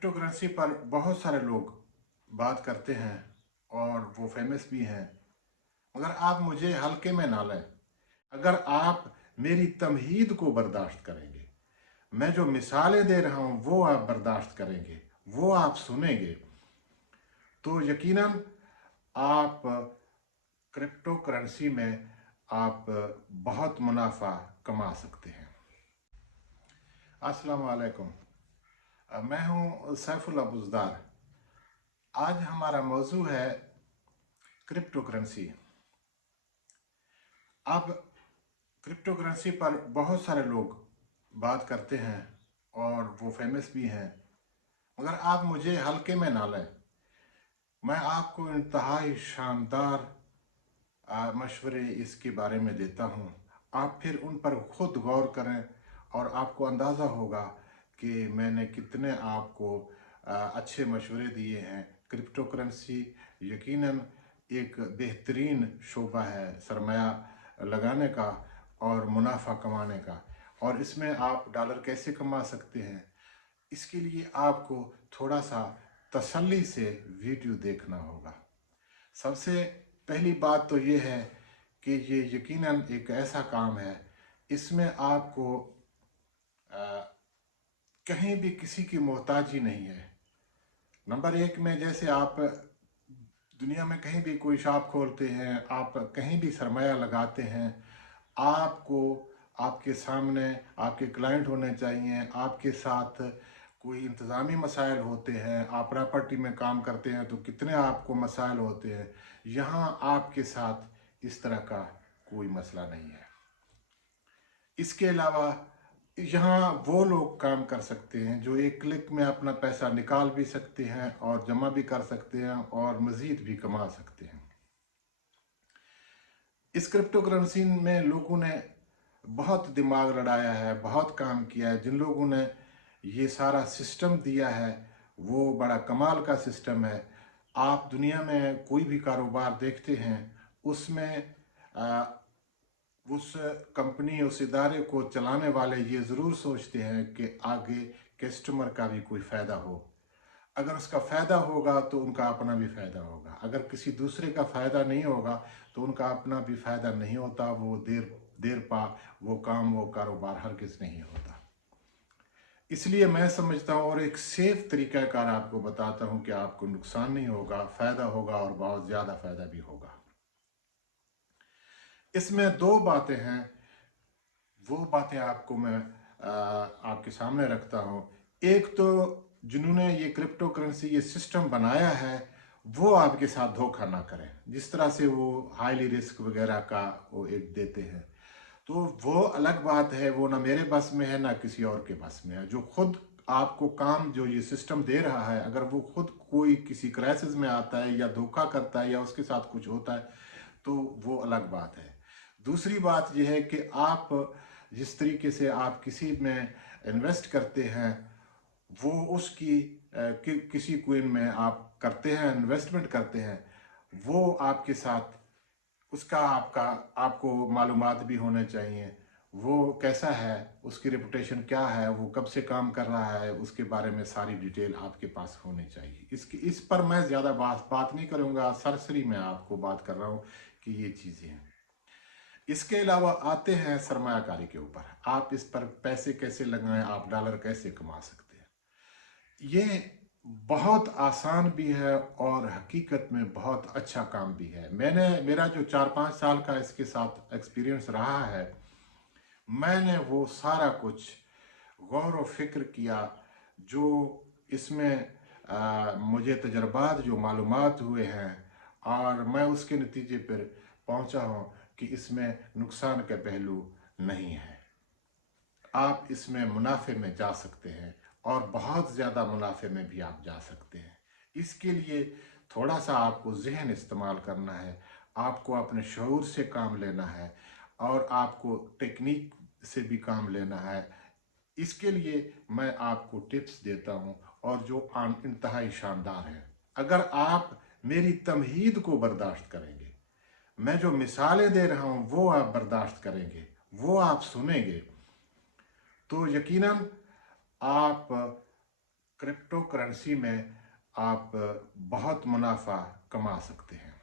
Crypto currency पर बहुत सारे लोग बात करते हैं और वो फेमस भी हैं, मगर आप मुझे हल्के में ना लें। अगर आप मेरी तमहीद को बर्दाश्त करेंगे, मैं जो मिसालें दे रहा हूँ वो आप बर्दाश्त करेंगे, वो आप सुनेंगे, तो यकीनन आप क्रिप्टो करेंसी में आप बहुत मुनाफा कमा सकते हैं। अस्सलाम वालेकुम। मैं हूँ सैफुल्लाह बुज़दार। आज हमारा मौजू है क्रिप्टो करेंसी। अब क्रिप्टो करेंसी पर बहुत सारे लोग बात करते हैं और वो फेमस भी हैं, मगर आप मुझे हल्के में ना लें। मैं आपको इंतहाई शानदार मशवरे इसके बारे में देता हूँ। आप फिर उन पर खुद गौर करें और आपको अंदाज़ा होगा कि मैंने कितने आपको अच्छे मशवरे दिए हैं। क्रिप्टो करेंसी यकीनन एक बेहतरीन शोबा है सरमाया लगाने का और मुनाफा कमाने का, और इसमें आप डॉलर कैसे कमा सकते हैं, इसके लिए आपको थोड़ा सा तसल्ली से वीडियो देखना होगा। सबसे पहली बात तो ये है कि ये यकीनन एक ऐसा काम है, इसमें आपको कहीं भी किसी की मोहताजी नहीं है। नंबर एक में, जैसे आप दुनिया में कहीं भी कोई शॉप खोलते हैं, आप कहीं भी सरमाया लगाते हैं, आपको आपके सामने आपके क्लाइंट होने चाहिए, आपके साथ कोई इंतज़ामी मसाइल होते हैं। आप प्रॉपर्टी में काम करते हैं तो कितने आपको मसाइल होते हैं। यहाँ आपके साथ इस तरह का कोई मसला नहीं है। इसके अलावा यहाँ वो लोग काम कर सकते हैं जो एक क्लिक में अपना पैसा निकाल भी सकते हैं और जमा भी कर सकते हैं और मज़ीद भी कमा सकते हैं। इस क्रिप्टो करेंसी में लोगों ने बहुत दिमाग लड़ाया है, बहुत काम किया है। जिन लोगों ने ये सारा सिस्टम दिया है वो बड़ा कमाल का सिस्टम है। आप दुनिया में कोई भी कारोबार देखते हैं, उसमें उस कंपनी उस इदारे को चलाने वाले ये ज़रूर सोचते हैं कि आगे कस्टमर का भी कोई फ़ायदा हो। अगर उसका फ़ायदा होगा तो उनका अपना भी फ़ायदा होगा। अगर किसी दूसरे का फ़ायदा नहीं होगा तो उनका अपना भी फ़ायदा नहीं होता। वो देर पा वो काम वो कारोबार हरगिज़ नहीं होता। इसलिए मैं समझता हूँ और एक सेफ तरीक़ाकार आपको बताता हूँ कि आपको नुकसान नहीं होगा, फ़ायदा होगा और बहुत ज़्यादा फ़ायदा भी होगा। इसमें दो बातें हैं, वो बातें आपको मैं आपके सामने रखता हूँ। एक तो जिन्होंने ये क्रिप्टो करेंसी ये सिस्टम बनाया है वो आपके साथ धोखा ना करें, जिस तरह से वो हाईली रिस्क वगैरह का वो एक देते हैं, तो वो अलग बात है। वो ना मेरे बस में है ना किसी और के बस में है। जो खुद आपको काम जो ये सिस्टम दे रहा है, अगर वो खुद कोई किसी क्राइसिस में आता है या धोखा करता है या उसके साथ कुछ होता है तो वो अलग बात है। दूसरी बात यह है कि आप जिस तरीके से आप किसी में इन्वेस्ट करते हैं, वो उसकी किसी कोइन में आप करते हैं, इन्वेस्टमेंट करते हैं, वो आपके साथ उसका आपको मालूमात भी होने चाहिए। वो कैसा है, उसकी रेपुटेशन क्या है, वो कब से काम कर रहा है, उसके बारे में सारी डिटेल आपके पास होनी चाहिए। इस पर मैं ज़्यादा बात नहीं करूँगा, सरसरी में आपको बात कर रहा हूँ कि ये चीज़ें हैं। इसके अलावा आते हैं सरमायाकारी के ऊपर। आप इस पर पैसे कैसे लगाएं, आप डॉलर कैसे कमा सकते हैं। ये बहुत आसान भी है और हकीकत में बहुत अच्छा काम भी है। मेरा जो 4-5 साल का इसके साथ एक्सपीरियंस रहा है, मैंने वो सारा कुछ गौर व फिक्र किया जो इसमें मुझे तजर्बात जो मालूमात हुए हैं, और मैं उसके नतीजे पर पहुंचा हूं कि इसमें नुकसान के पहलू नहीं है। आप इसमें मुनाफे में जा सकते हैं और बहुत ज़्यादा मुनाफे में भी आप जा सकते हैं। इसके लिए थोड़ा सा आपको जहन इस्तेमाल करना है, आपको अपने शऊर से काम लेना है और आपको टेक्निक से भी काम लेना है। इसके लिए मैं आपको टिप्स देता हूं और जो इंतहाई शानदार है। अगर आप मेरी तमहीद को बर्दाश्त करेंगे, मैं जो मिसालें दे रहा हूं वो आप बर्दाश्त करेंगे, वो आप सुनेंगे, तो यकीनन आप क्रिप्टो करेंसी में आप बहुत मुनाफा कमा सकते हैं।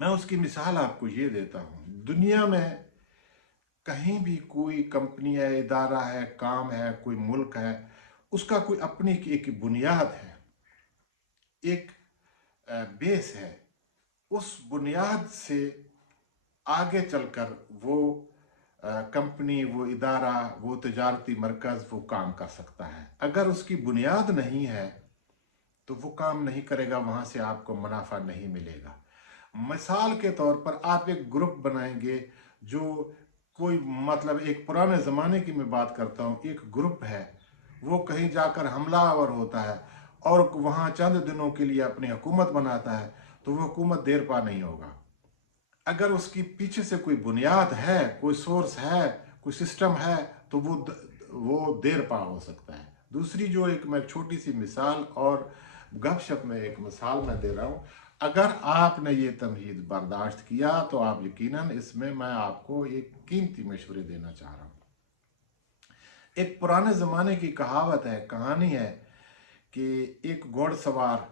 मैं उसकी मिसाल आपको ये देता हूँ। दुनिया में कहीं भी कोई कंपनी है, इदारा है, काम है, कोई मुल्क है, उसका कोई अपनी एक बुनियाद है, एक बेस है। उस बुनियाद से आगे चलकर वो कंपनी, वो इदारा, वो तजारती मरकज़ वो काम कर सकता है। अगर उसकी बुनियाद नहीं है तो वो काम नहीं करेगा, वहाँ से आपको मुनाफा नहीं मिलेगा। मिसाल के तौर पर आप एक ग्रुप बनाएंगे, जो कोई मतलब एक पुराने ज़माने की मैं बात करता हूँ, एक ग्रुप है, वो कहीं जाकर हमलावर होता है और वहाँ चंद दिनों के लिए अपनी हुकूमत बनाता है, तो वो हुकूमत देर पा नहीं होगा। अगर उसकी पीछे से कोई बुनियाद है, कोई सोर्स है, कोई सिस्टम है, तो वो देर पा हो सकता है। दूसरी जो एक मैं छोटी सी मिसाल और गपशप में एक मिसाल मैं दे रहा हूँ, अगर आपने ये तमहीद बर्दाश्त किया तो आप यकीनन इसमें मैं आपको एक कीमती मशवरे देना चाह रहा हूँ। एक पुराने ज़माने की कहावत है, कहानी है कि एक घोड़सवार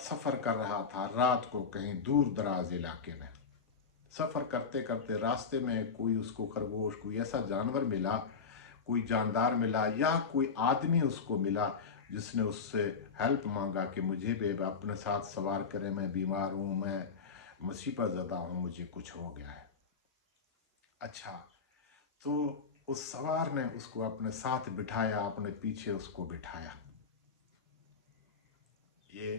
सफ़र कर रहा था रात को कहीं दूर दराज इलाके में। सफ़र करते करते रास्ते में कोई उसको खरगोश, कोई ऐसा जानवर मिला, कोई जानदार मिला, या कोई आदमी उसको मिला जिसने उससे हेल्प मांगा कि मुझे भी अपने साथ सवार करें, मैं बीमार हूँ, मैं मुसीबत ज़दा हूँ, मुझे कुछ हो गया है। अच्छा, तो उस सवार ने उसको अपने साथ बिठाया, अपने पीछे उसको बिठाया। ये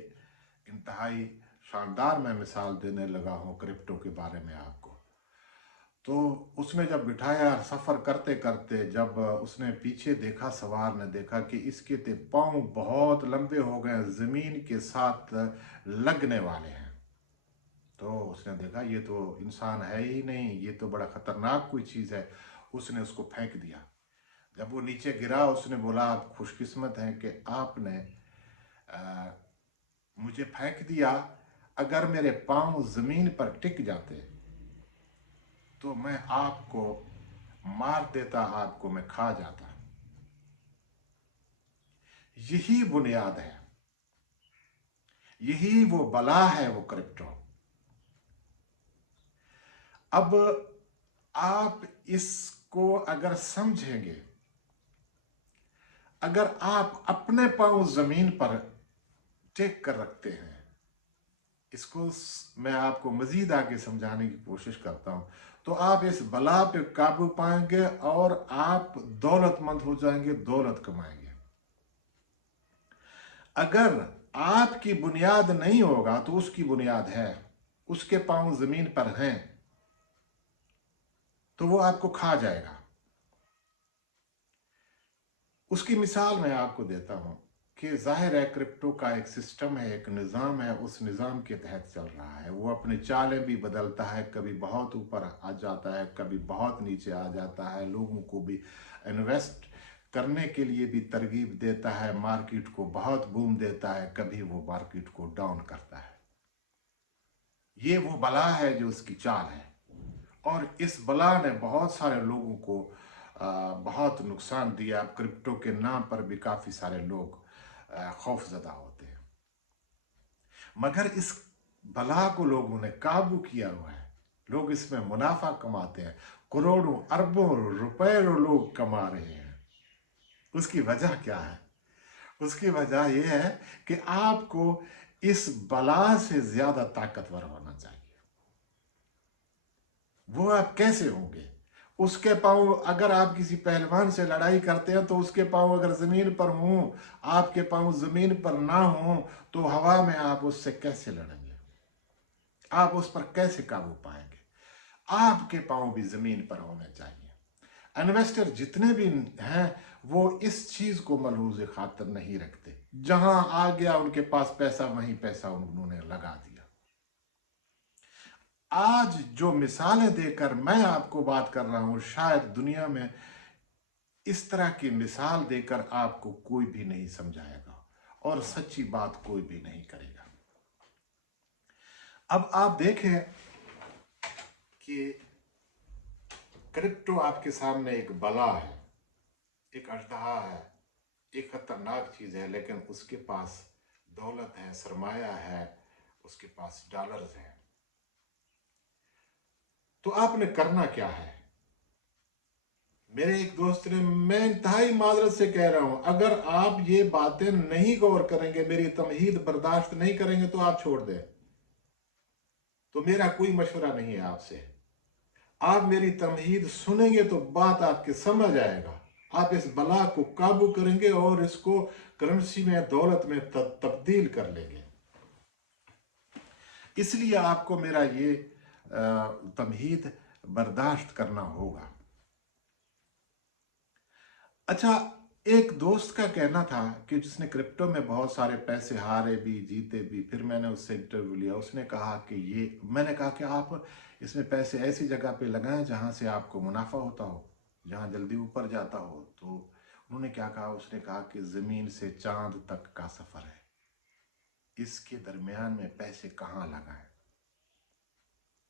इंतहाई शानदार मैं मिसाल देने लगा हूँ क्रिप्टो के बारे में आपको। तो उसने जब बिठाया, सफ़र करते करते जब उसने पीछे देखा, सवार ने देखा कि इसके ते पाँव बहुत लंबे हो गए, ज़मीन के साथ लगने वाले हैं। तो उसने देखा ये तो इंसान है ही नहीं, ये तो बड़ा ख़तरनाक कोई चीज़ है। उसने उसको फेंक दिया। जब वो नीचे गिरा, उसने बोला आप खुशकिस्मत हैं कि आपने मुझे फेंक दिया। अगर मेरे पाँव ज़मीन पर टिक जाते तो मैं आपको मार देता, आपको मैं खा जाता। यही बुनियाद है, यही वो बला है, वो क्रिप्टो। अब आप इसको अगर समझेंगे, अगर आप अपने पांव जमीन पर टेक कर रखते हैं, इसको मैं आपको मजीद आगे समझाने की कोशिश करता हूं, तो आप इस बला पे काबू पाएंगे और आप दौलतमंद हो जाएंगे, दौलत कमाएंगे। अगर आपकी बुनियाद नहीं होगा तो उसकी बुनियाद है, उसके पांव जमीन पर हैं, तो वो आपको खा जाएगा। उसकी मिसाल मैं आपको देता हूं कि जाहिर है क्रिप्टो का एक सिस्टम है, एक निज़ाम है, उस निज़ाम के तहत चल रहा है। वो अपनी चालें भी बदलता है, कभी बहुत ऊपर आ जाता है, कभी बहुत नीचे आ जाता है, लोगों को भी इन्वेस्ट करने के लिए भी तरगीब देता है, मार्केट को बहुत बूम देता है, कभी वो मार्केट को डाउन करता है। ये वो बला है जो उसकी चाल है, और इस बला ने बहुत सारे लोगों को बहुत नुकसान दिया। अब क्रिप्टो के नाम पर भी काफ़ी सारे लोग खौफजदा होते हैं, मगर इस बला को लोगों ने काबू किया हुआ है। लोग इसमें मुनाफा कमाते हैं, करोड़ों अरबों रुपए लोग कमा रहे हैं। उसकी वजह क्या है? उसकी वजह यह है कि आपको इस बला से ज्यादा ताकतवर होना चाहिए। वो आप कैसे होंगे? उसके पांव, अगर आप किसी पहलवान से लड़ाई करते हैं तो उसके पांव अगर जमीन पर हों, आपके पांव जमीन पर ना हों, तो हवा में आप उससे कैसे लड़ेंगे? आप उस पर कैसे काबू पाएंगे? आपके पांव भी जमीन पर होने चाहिए। इन्वेस्टर जितने भी हैं वो इस चीज को मलहूज खातर नहीं रखते। जहां आ गया उनके पास पैसा, वहीं पैसा उन्होंने लगा दिया। आज जो मिसालें देकर मैं आपको बात कर रहा हूं, शायद दुनिया में इस तरह की मिसाल देकर आपको कोई भी नहीं समझाएगा और सच्ची बात कोई भी नहीं करेगा। अब आप देखें कि क्रिप्टो आपके सामने एक बला है, एक अजदहा है, एक खतरनाक चीज है, लेकिन उसके पास दौलत है, सरमाया है, उसके पास डॉलर्स हैं। तो आपने करना क्या है? मेरे एक दोस्त ने, मैं इंतहाई माजरत से कह रहा हूं, अगर आप ये बातें नहीं गौर करेंगे, मेरी तमहीद बर्दाश्त नहीं करेंगे, तो आप छोड़ दें। तो मेरा कोई मशवरा नहीं है आपसे। आप मेरी तमहीद सुनेंगे तो बात आपके समझ आएगा, आप इस बला को काबू करेंगे और इसको करेंसी में, दौलत में तब्दील कर लेंगे। इसलिए आपको मेरा ये तमहीद बर्दाश्त करना होगा। अच्छा, एक दोस्त का कहना था कि जिसने क्रिप्टो में बहुत सारे पैसे हारे भी, जीते भी, फिर मैंने उससे इंटरव्यू लिया, उसने कहा कि ये, मैंने कहा कि आप इसमें पैसे ऐसी जगह पे लगाएं जहां से आपको मुनाफा होता हो, जहां जल्दी ऊपर जाता हो। तो उन्होंने क्या कहा, उसने कहा कि जमीन से चांद तक का सफर है, इसके दरमियान में पैसे कहाँ लगाएं।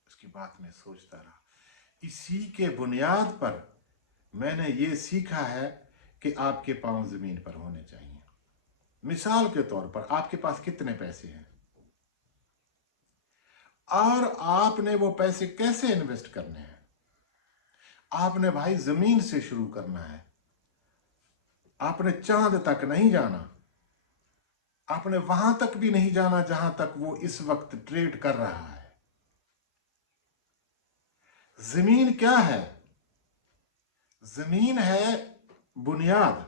उसकी बात मैं सोचता रहा। इसी के बुनियाद पर मैंने ये सीखा है कि आपके पांव जमीन पर होने चाहिए। मिसाल के तौर पर, आपके पास कितने पैसे हैं और आपने वो पैसे कैसे इन्वेस्ट करने हैं। आपने भाई जमीन से शुरू करना है, आपने चांद तक नहीं जाना, आपने वहां तक भी नहीं जाना जहां तक वो इस वक्त ट्रेड कर रहा है। जमीन क्या है? जमीन है बुनियाद।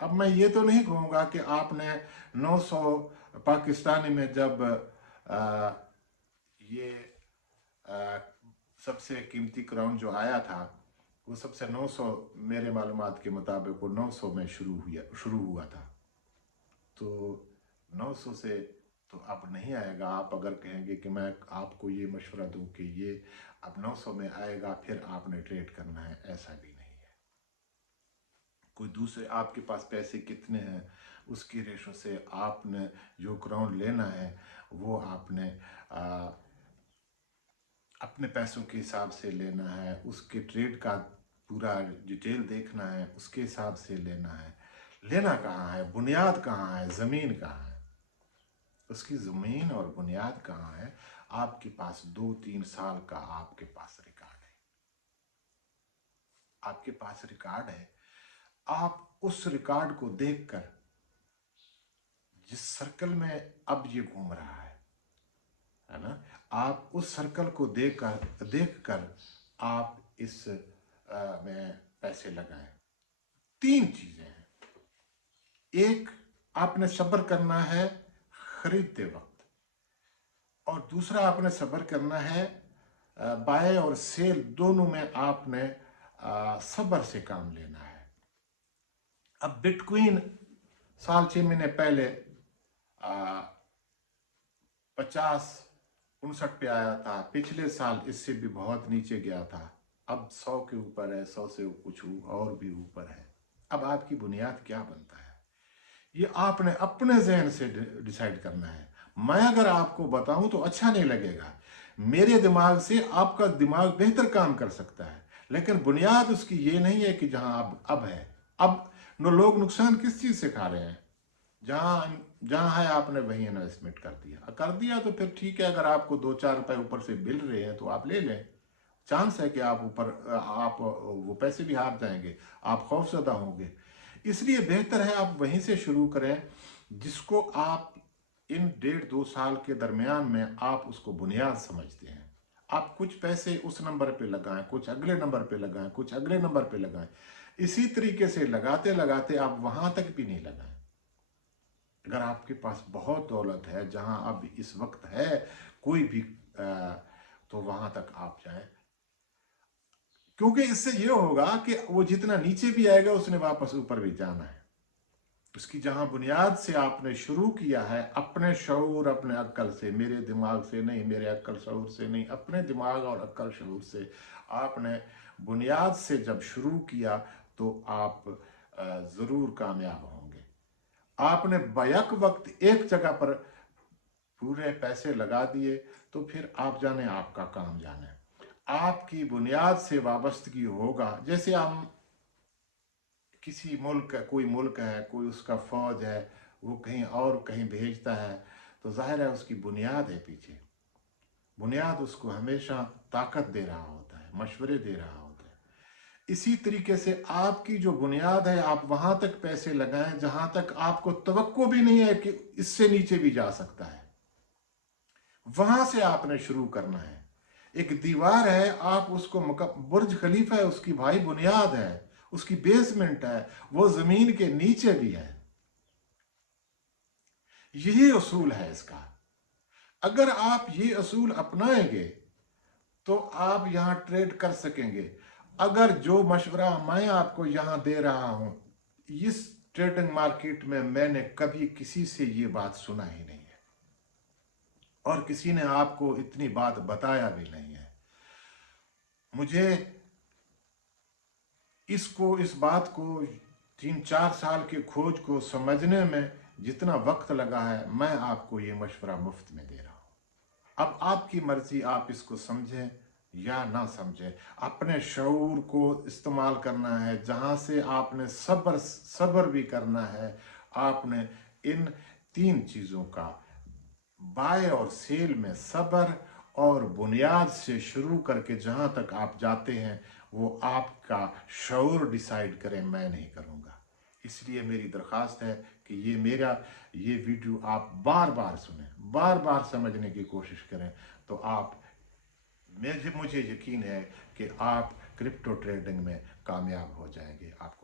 अब मैं ये तो नहीं कहूंगा कि आपने 900 पाकिस्तानी में जब आ, ये आ, सबसे कीमती क्राउन जो आया था, वो सबसे 900, मेरे मालूमात के मुताबिक वो 900 में शुरू हुआ था। तो 900 से तो अब नहीं आएगा। आप अगर कहेंगे कि मैं आपको ये मशवरा दूं कि ये अब 900 में आएगा फिर आपने ट्रेड करना है, ऐसा भी नहीं है। कोई दूसरे, आपके पास पैसे कितने हैं उसकी रेशो से आपने जो क्राउन लेना है वो आपने अपने पैसों के हिसाब से लेना है, उसके ट्रेड का पूरा डिटेल देखना है, उसके हिसाब से लेना है। लेना कहाँ है, बुनियाद कहाँ है, ज़मीन कहाँ है, उसकी ज़मीन और बुनियाद कहाँ है। आपके पास 2-3 साल का आपके पास रिकॉर्ड है, आपके पास रिकॉर्ड है। आप उस रिकॉर्ड को देखकर, जिस सर्कल में अब ये घूम रहा है ना, आप उस सर्कल को देखकर आप इस में पैसे लगाएं। 3 चीजें हैं। एक, आपने सब्र करना है खरीदते वक्त, और दूसरा आपने सब्र करना है बाय और सेल दोनों में आपने सब्र से काम लेना है। अब बिटकॉइन साल 6 महीने पहले 50-59 पे आया था, पिछले साल इससे भी बहुत नीचे गया था, अब 100 के ऊपर है, 100 से कुछ और भी ऊपर है। अब आपकी बुनियाद क्या बनता है, ये आपने अपने जहन से डिसाइड करना है। मैं अगर आपको बताऊं तो अच्छा नहीं लगेगा, मेरे दिमाग से आपका दिमाग बेहतर काम कर सकता है, लेकिन बुनियाद उसकी ये नहीं है कि जहां अब है। अब लोग नुकसान किस चीज से खा रहे हैं, जहां जहां है आपने वही इन्वेस्टमेंट कर दिया तो फिर ठीक है। अगर आपको 2-4 रुपए ऊपर से मिल रहे हैं तो आप ले लें, चांस है कि आप वो पैसे भी हार जाएंगे, आप खौफजदा होंगे। इसलिए बेहतर है आप वहीं से शुरू करें, जिसको आप इन 1.5-2 साल के दरमियान में आप उसको बुनियाद समझते हैं। आप कुछ पैसे उस नंबर पे लगाएं, कुछ अगले नंबर पे लगाएं, कुछ अगले नंबर पे लगाएं। इसी तरीके से लगाते लगाते आप वहां तक भी नहीं लगाएं। अगर आपके पास बहुत दौलत है, जहां अब इस वक्त है कोई भी, तो वहां तक आप जाएं, क्योंकि इससे ये होगा कि वो जितना नीचे भी आएगा उसने वापस ऊपर भी जाना है। उसकी जहां बुनियाद से आपने शुरू किया है, अपने शऊर, अपने अक्ल से, मेरे दिमाग से नहीं, मेरे अक्ल शऊर से नहीं, अपने दिमाग और अक्ल शऊर से आपने बुनियाद से जब शुरू किया तो आप जरूर कामयाब होंगे। आपने बैक वक्त एक जगह पर पूरे पैसे लगा दिए तो फिर आप जाने, आपका काम जाने। आपकी बुनियाद से वाबस्तगी होगा। जैसे हम किसी मुल्क कोई मुल्क है, कोई उसका फौज है, वो कहीं और कहीं भेजता है, तो जाहिर है उसकी बुनियाद है पीछे। बुनियाद उसको हमेशा ताकत दे रहा होता है, मशवरे दे रहा होता है। इसी तरीके से आपकी जो बुनियाद है, आप वहां तक पैसे लगाएं जहां तक आपको तवक्को भी नहीं है कि इससे नीचे भी जा सकता है। वहां से आपने शुरू करना है। एक दीवार है, आप उसको बुर्ज खलीफा है, उसकी भाई बुनियाद है, उसकी बेसमेंट है, वो जमीन के नीचे भी है। यही उसूल है इसका। अगर आप ये असूल अपनाएंगे तो आप यहां ट्रेड कर सकेंगे। अगर जो मशवरा मैं आपको यहां दे रहा हूं, इस ट्रेडिंग मार्केट में मैंने कभी किसी से ये बात सुना ही नहीं है, और किसी ने आपको इतनी बात बताया भी नहीं है। मुझे इस बात को 3-4 साल की खोज को समझने में जितना वक्त लगा है, मैं आपको ये मशवरा मुफ्त में दे रहा हूं। अब आपकी मर्जी, आप इसको समझें या ना समझें। अपने शऊर को इस्तेमाल करना है, जहां से आपने सब्र भी करना है। आपने इन 3 चीज़ों का, बाय और सेल में सब्र और बुनियाद से शुरू करके जहां तक आप जाते हैं, वो आपका शऊर डिसाइड करे, मैं नहीं करूंगा। इसलिए मेरी दरख्वास्त है कि ये वीडियो आप बार बार सुने, बार बार समझने की कोशिश करें, तो मुझे यकीन है कि आप क्रिप्टो ट्रेडिंग में कामयाब हो जाएंगे। आप